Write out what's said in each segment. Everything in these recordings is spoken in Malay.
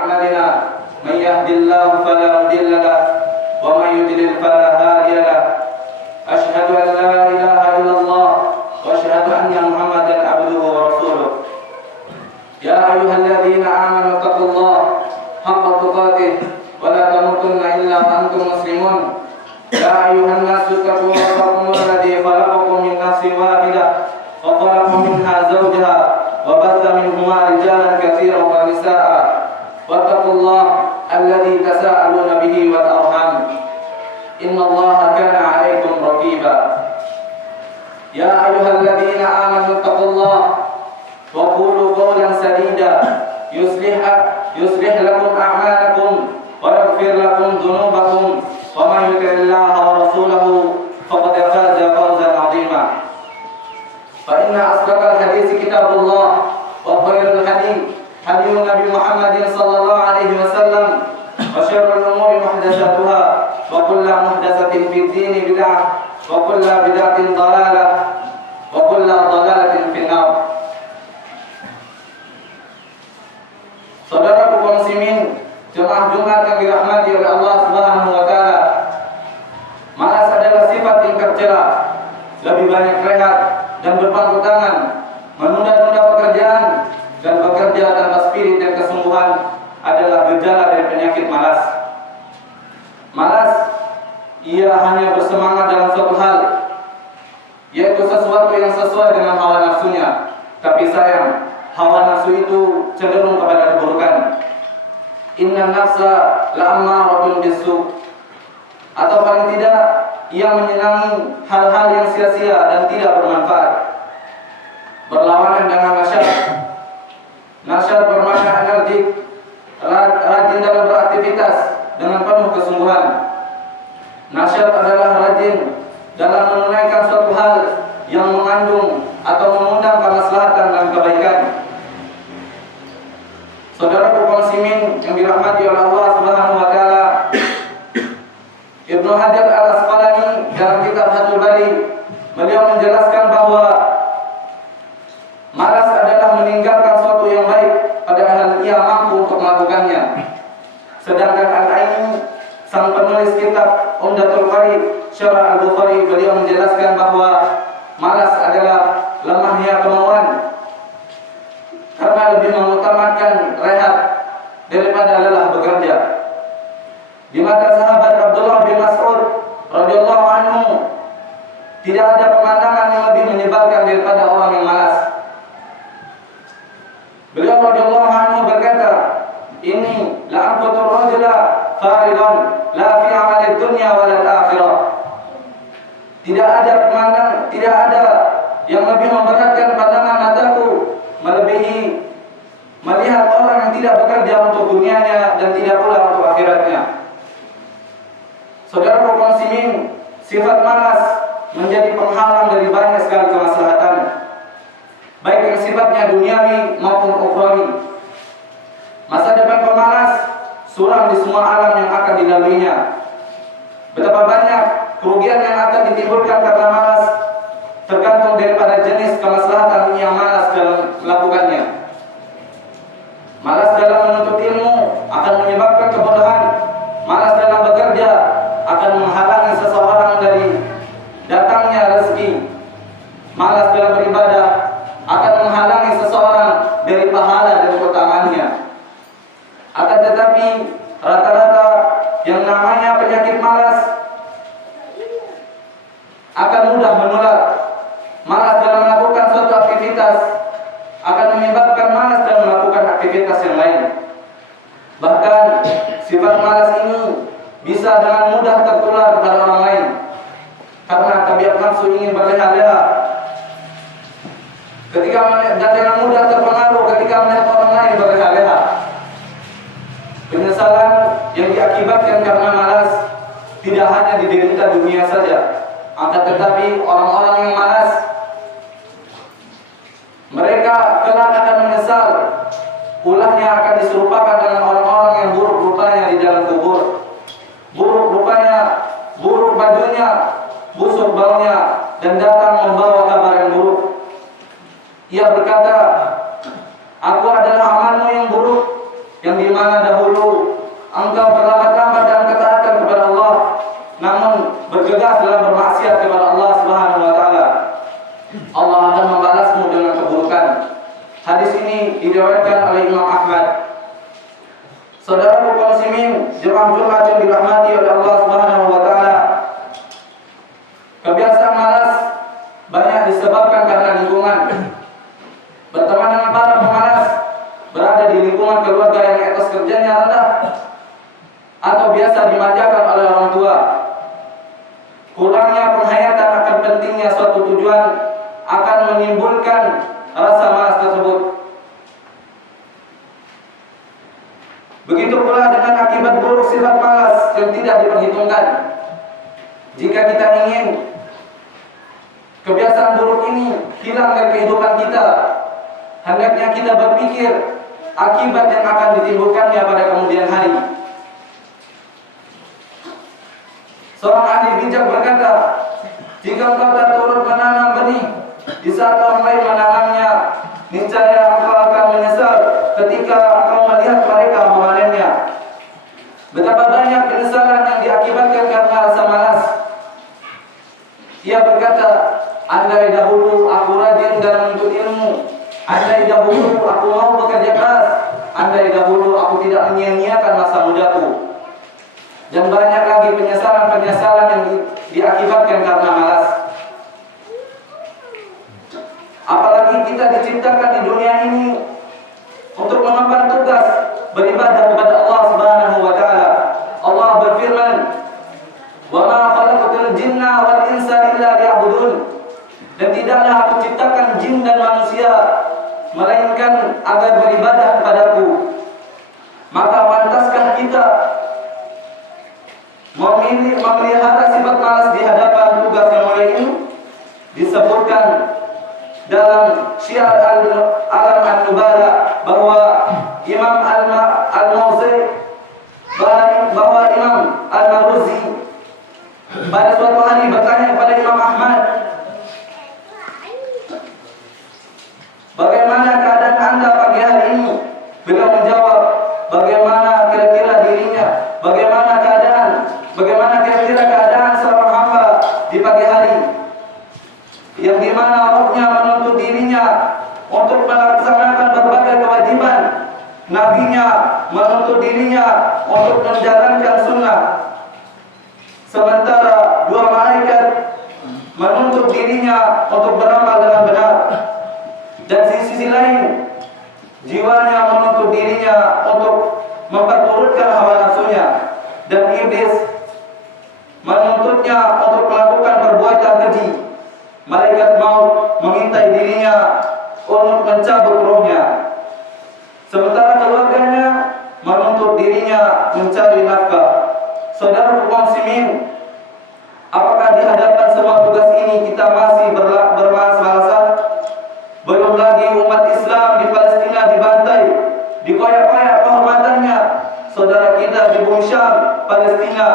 أعمالنا من يهد الله فلا مضل له ومن يضلل فلا هادي له أشهد أن لا إله إلا الله وأشهد أن محمدا عبده ورسوله يا أيها الذين آمنوا اتقوا الله حق تقاته ولا تموتن إلا وأنتم مسلمون يا أيها الناس اتقوا ربكم الذي خلقكم من نفس واحدة وخلق منها زوجها وبث منهما رجالا كثيرا ونساء واتقوا الله الذي تساءلون به والأرحام إن الله كان عليكم رقيبا يا أيها الذين آمنوا اتقوا الله وقولوا قولا سديدا يصلح لكم أعمالكم ويغفر لكم ذنوبكم ومن يطع الله ورسوله فقد فاز فوزا عظيما فإن أصدق الحديث كتاب الله وخير الحديث حديث النبي محمد صلى الله عليه وسلم وشر الأمور محدثاتها وكل محدثة في الدين بدعة وكل بدعة ضلالة وكل ضلالة في النار. Saudara kaum muslimin, jemaah Jumat yang dirahmati oleh Allah Subhanahu wa taala. Malas adalah sifat yang tercela, lebih banyak rehat dan berpangku tangan, menunda-nunda pekerjaan dan bekerja tanpa spirit dan kesungguhan adalah gejala dari penyakit malas. Malas ia hanya bersemangat dalam suatu hal, yaitu sesuatu yang sesuai dengan hawa nafsunya. Tapi sayang, hawa nafsu itu cenderung kepada keburukan. Inna nafsa la'ammaratun bisu'. Atau paling tidak, ia menyenangi hal-hal yang sia-sia dan tidak bermanfaat. Berlawanan dengan nasyad. Nasyad bermakna energik, rajin dalam beraktivitas dengan penuh kesungguhan. Nasyad adalah rajin dalam menunaikan suatu hal yang mengandung atau mengundang kemaslahatan dan kebaikan. Saudara kaum muslimin yang dirahmati oleh Allah Subhanahu wa taala, Ibnu Hajar Al-Asqalani dalam kitab Fathul Bari, beliau menjelaskan bahwa malas adalah meninggalkan suatu yang baik padahal ia mampu untuk melakukannya. Sedangkan Al-Aini, sang penulis kitab Umdatul Qari Syarah Al-Bukhari, beliau menjelaskan bahwa malas adalah lemahnya kemauan karena lebih mengutamakan rehat daripada lelah bekerja. Di mata sahabat Abdullah bin Mas'ud radhiyallahu anhu, tidak ada pemandangan yang lebih menyebalkan daripada orang yang malas. Beliau radhiyallahu anhu berkata, "Inni la'amqutu rajula faridan la fi 'amali dunya wa la akhirah." Tidak ada yang lebih memberatkan pandangan mataku melebihi melihat orang yang tidak bekerja untuk dunianya dan tidak pula untuk akhiratnya. Saudara kaum muslimin, sifat malas menjadi penghalang dari banyak sekali kemaslahatan, baik yang sifatnya duniawi maupun ukhrawi. Masa depan pemalas suram di semua alam yang akan dilaluinya. Betapa banyak kerugian yang akan ditimbulkan karena malas tergantung daripada jenis kemaslahatan yang malas dalam melakukannya. Malas dalam menuntut ilmu akan menyebabkan kebodohan. Malas dalam bekerja akan menghalangi seseorang dari datangnya rezeki. Malas dalam beribadah akan menghalangi seseorang dari pahala dan keutamaannya. Akan tetapi rata-rata yang namanya penyakit malas akan mudah menular. Malas dalam melakukan suatu aktivitas akan menyebabkan malas dalam melakukan aktivitas yang lain. Bahkan sifat malas ini bisa dengan mudah tertular kepada orang lain karena tabiat nafsu ingin berleha-leha. Dan dengan mudah terpengaruh ketika melihat orang lain berleha-leha. Penyesalan yang diakibatkan karena malas tidak hanya diderita dunia saja, akan tetapi orang-orang yang malas mereka kelak akan menyesal. Ulahnya akan diserupakan dengan orang-orang yang buruk rupanya di dalam kubur. Buruk rupanya, buruk bajunya, busuk baunya, dan datang membawa kabar yang buruk. Ia berkata, "Aku adalah amalmu yang buruk yang di mana dahulu engkau berlambat-lambat dalam ketaatan kepada Allah, namun bergegas dalam bermaksiat kepada Allah Subhanahu wa taala, Allah akan membalasmu dengan keburukan. Hadis ini diriwayatkan oleh Imam Ahmad. Saudara kaum muslimin, jemaah Jumat yang dirahmati oleh Allah Subhanahu wa taala, kebiasaan malas banyak disebabkan karena lingkungan. Berteman dengan para pemalas, berada di lingkungan keluarga yang etos kerjanya rendah, atau biasa dimanjakan oleh orang tua. Kurangnya penghayatan akan pentingnya suatu tujuan akan menimbulkan rasa malas tersebut. Begitu pula dengan akibat buruk sifat malas yang tidak diperhitungkan. Jika kita ingin kebiasaan buruk ini hilang dari kehidupan kita, hendaknya kita berpikir akibat yang akan ditimbulkannya pada kemudian hari. Seorang ahli bijak berkata, jika engkau tak turut menanam benih di saat orang lain menanamnya, niscaya engkau akan menyesal ketika engkau melihat mereka memanennya. Betapa banyak penyesalan yang diakibatkan karena rasa malas. Ia berkata, andai dahulu aku rajin dalam menuntut ilmu, andai dahulu aku mau bekerja keras, andai dahulu aku tidak menyia-nyiakan masa mudaku. Dan banyak lagi penyesalan-penyesalan yang diakibatkan karena malas. Apalagi kita diciptakan di dunia ini untuk mengemban tugas beribadah kepada Allah Subhanahu wa taala. Allah berfirman, "Wa ma khalaqtul jinna wal insa illa liya'budun." Dan tidaklah aku ciptakan jin dan manusia melainkan agar beribadah kepadaku. Maka pantaskah kita memelihara sifat malas di hadapan tugas yang mulia ini? Disebutkan dalam Syiar Alam An-Nubala bahwa Imam Al-Mawzi, bahwa Imam Al-Maruzi pada suatu hari bertanya kepada Imam Ahmad, bagaimana keadaan Anda pagi hari ini? Beliau menjawab, bagaimana kira-kira dirinya? Bagaimana kira-kira keadaan seorang hamba di pagi hari, yang dimana rohnya menuntut dirinya untuk melaksanakan berbagai kewajiban, nabinya menuntut dirinya untuk menjalankan sunnah, sementara dua malaikat menuntut dirinya untuk beramal dengan benar. Dan di sisi lain, jiwanya menuntut dirinya untuk memperturutkan hawa nafsunya, dan iblis menuntutnya untuk melakukan perbuatan keji. Malaikat maut mengintai dirinya untuk mencabut rohnya, sementara keluarganya menuntut dirinya mencari nafkah. Saudara kaum muslimin, apakah di hadapan semua tugas ini kita masih bermalas-malasan? Belum lagi umat Islam di Palestina dibantai, dikoyak-koyak kehormatannya. Saudara kita di bumi Syam, Palestina,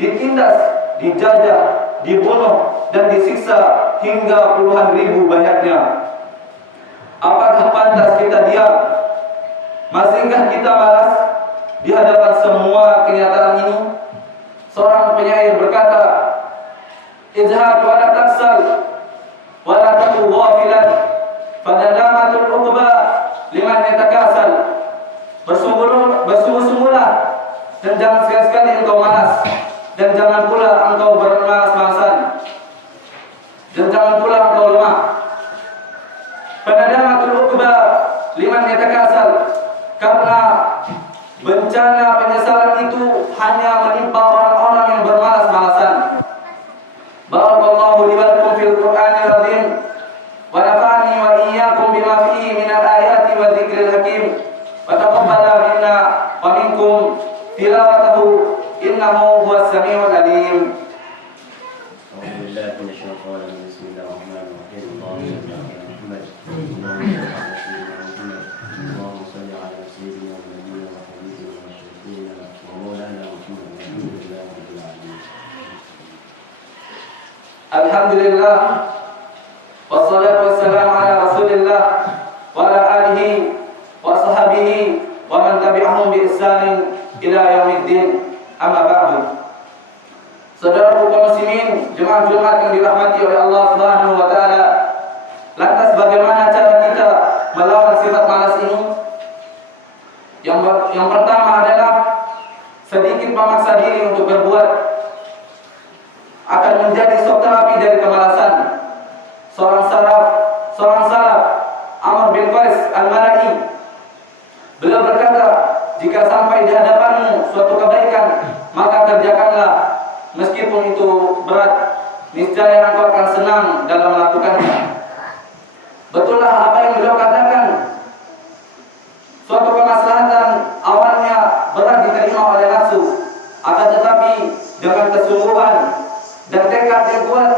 ditindas, dijajah, dibunuh, dan disiksa hingga puluhan ribu banyaknya. Apakah pantas kita diam? Masihkah kita malas di hadapan semua kenyataan ini? Seorang penyair berkata, "Izhad wa la taksal wa la taku ghafilan, fadadamatul uqba liman yatakasal." Bersungguh-sungguhlah dan jangan sekali-sekali engkau malas, dan jangan pula engkau bermalas-malasan, dan jangan pula engkau lemah. Fadadamatul uqba liman yatakasal, karena bencana penyesalan itu hanya menimpa orang-orang yang bermalas-malasan. Barakallahu li wa lakum fil Qur'anil azim wa nafa'ani wa iyyakum bima fihi minal ayati wa dzikril hakim wa taqabbala minna wa minkum tilawatahu innahu huwas samiul alim. أعوذ بالله من الشيطان الرجيم. بسم الله الرحمن الرحيم. اللهم صل على سيدنا محمد اللهم صل على سيدنا ونبينا وحبيبنا ومولانا محمد الحمد لله رب العالمين. Alhamdulillah, wassalatu wassalamu ala Rasulillah wa ala alihi wa sahbihi wa man tabi'ahum bi بإحسان إلى يوم الدين. Amma ba'du. Saudara kaum muslimin, jemaah Jumat yang dirahmati oleh Allah Subhanahu wa taala. Lantas bagaimana cara kita melawan sifat malas ini? Yang pertama adalah sedikit memaksa diri untuk berbuat akan menjadi shock terapi dari kemalasan. Seorang salaf Amr bin Qais Al-Malai, beliau berkata, jika sampai di hadapanmu suatu kebaikan, maka kerjakanlah meskipun itu berat, niscaya engkau akan senang dalam melakukannya. Betullah apa yang beliau katakan. Suatu kemaslahatan awalnya berat diterima oleh nafsu, akan tetapi dengan kesungguhan dan tekad yang kuat,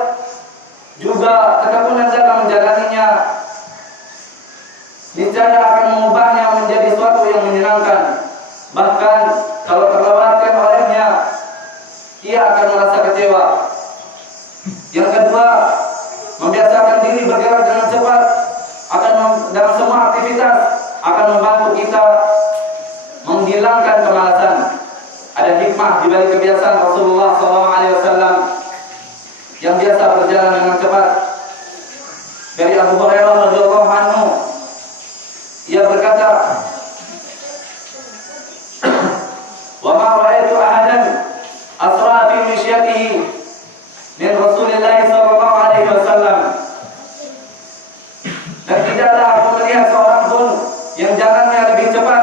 juga ketekunan dalam menjalaninya, niscaya akan mengubahnya menjadi sesuatu yang menyenangkan. Bahkan kalau terlewatkan olehnya, ia akan merasa kecewa. Yang kedua, membiasakan diri bergerak dengan cepat dalam semua aktivitas akan membantu kita menghilangkan kemalasan. Ada hikmah di balik kebiasaan Rasulullah SAW yang biasa berjalan dengan cepat. Dari Abu Hurairah radhiyallahu anhu, ia berkata, "Wa ma ra'aitu ahadan asra fi mishyatihi min Rasulillah sallallahu alaihi wasallam." Dan tidaklah aku melihat seorang pun yang jalannya lebih cepat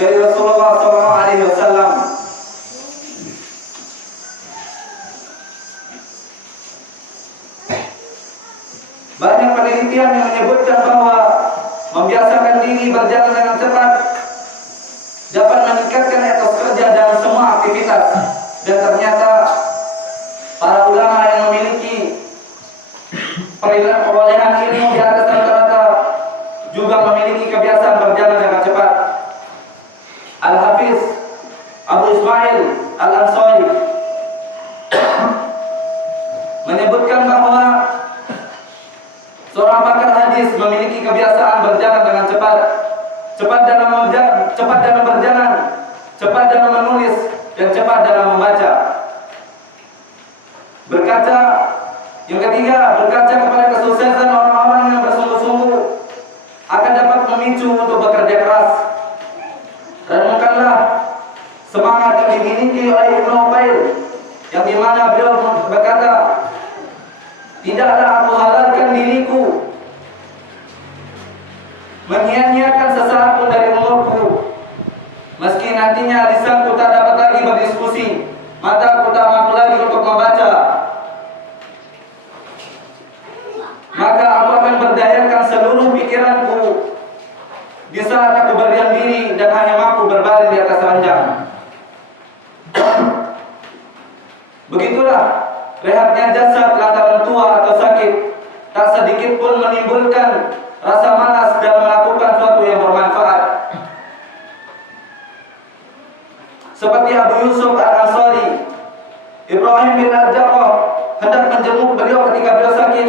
dari Rasulullah sallallahu alaihi wasallam. Banyak penelitian yang menyebutkan bahwa membiasakan diri berjalan dengan cepat dapat meningkatkan etos kerja dalam semua aktivitas. Dan ternyata para ulama yang memiliki perolehan ilmu di atas rata-rata juga memiliki kebiasaan berjalan dengan cepat. Al-Hafiz Abu Ismail Al-Ansari menyebutkan bahwa seorang pakar hadis memiliki kebiasaan berjalan dengan cepat. Cepat dalam berjalan, cepat dalam menulis, dan cepat dalam membaca. Yang ketiga, berkaca kepada kesuksesan orang-orang yang bersungguh-sungguh akan dapat memicu untuk bekerja keras. Renungkanlah semangat yang dimiliki oleh Ibnu Ubaid, yang dimana beliau berkata, "Tidaklah aku halalkan diriku menyia-nyiakan sesaat pun dari umurku, meski nantinya lisanku tak dapat lagi berdiskusi, mataku tak mampu lagi untuk membaca. Maka aku akan berdayakan seluruh pikiranku di saat aku berdiam diri dan hanya mampu berbaring di atas ranjang." Begitulah rehatnya jasad lantaran tua atau sakit, tak sedikit pun menimbulkan rasa malas dalam melakukan sesuatu yang bermanfaat. Seperti Abu Yusuf Al-Ansari, Ibrahim bin Al-Jarrah hendak menjenguk beliau ketika beliau sakit.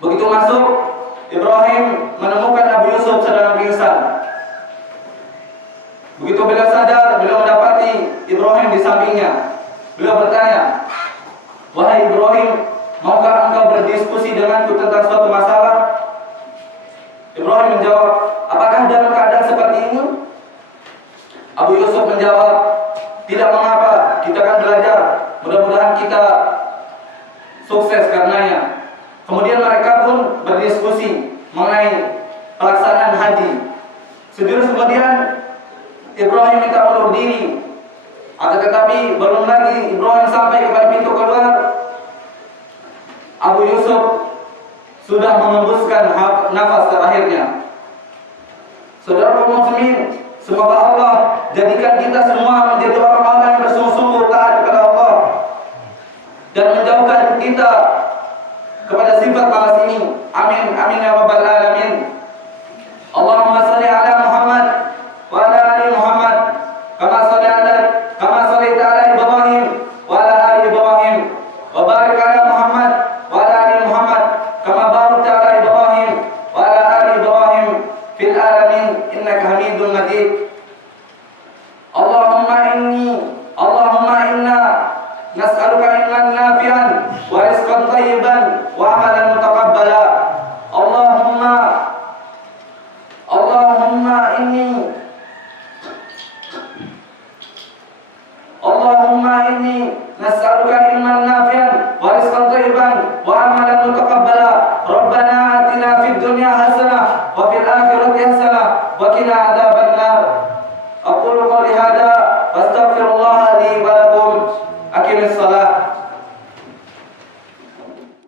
Begitu masuk, Ibrahim menemukan Abu Yusuf sedang pingsan. Begitu beliau sadar, beliau mendapati Ibrahim di sampingnya. Beliau bertanya, "Wahai Ibrahim, maukah engkau berdiskusi denganku tentang suatu masalah?" Ibrahim menjawab, "Apakah dalam keadaan seperti ini?" Abu Yusuf menjawab, "Tidak mengapa, kita akan belajar. Mudah-mudahan kita sukses karenanya." Kemudian mereka pun berdiskusi mengenai pelaksanaan haji. Sejurus kemudian Ibrahim minta undur diri. Akan tetapi belum lagi Ibrahim sampai kepada pintu keluar, Abu Yusuf sudah mengembuskan nafas terakhirnya. Saudara kaum muslimin, semoga Allah jadikan kita semua menjadi orang-orang yang bersungguh-sungguh taat kepada Allah dan menjauhkan kita kepada sifat malas ini. Amin, amin ya rabbal alamin. Allahumma salli ala Muhammad wa ala ali Muhammad kama sallaita ala Ibrahim wa ala ali Ibrahim wa barik ala Muhammad wa ala ali Muhammad kama barakta ala Ibrahim wa ala ali Ibrahim fil alamin innaka Hamidum Majid. إني نسألك علما نافعا ورزقا طيبا وعملا متقبلا. ربنا آتنا في الدنيا حسنة وفي الآخرة حسنة وقنا عذاب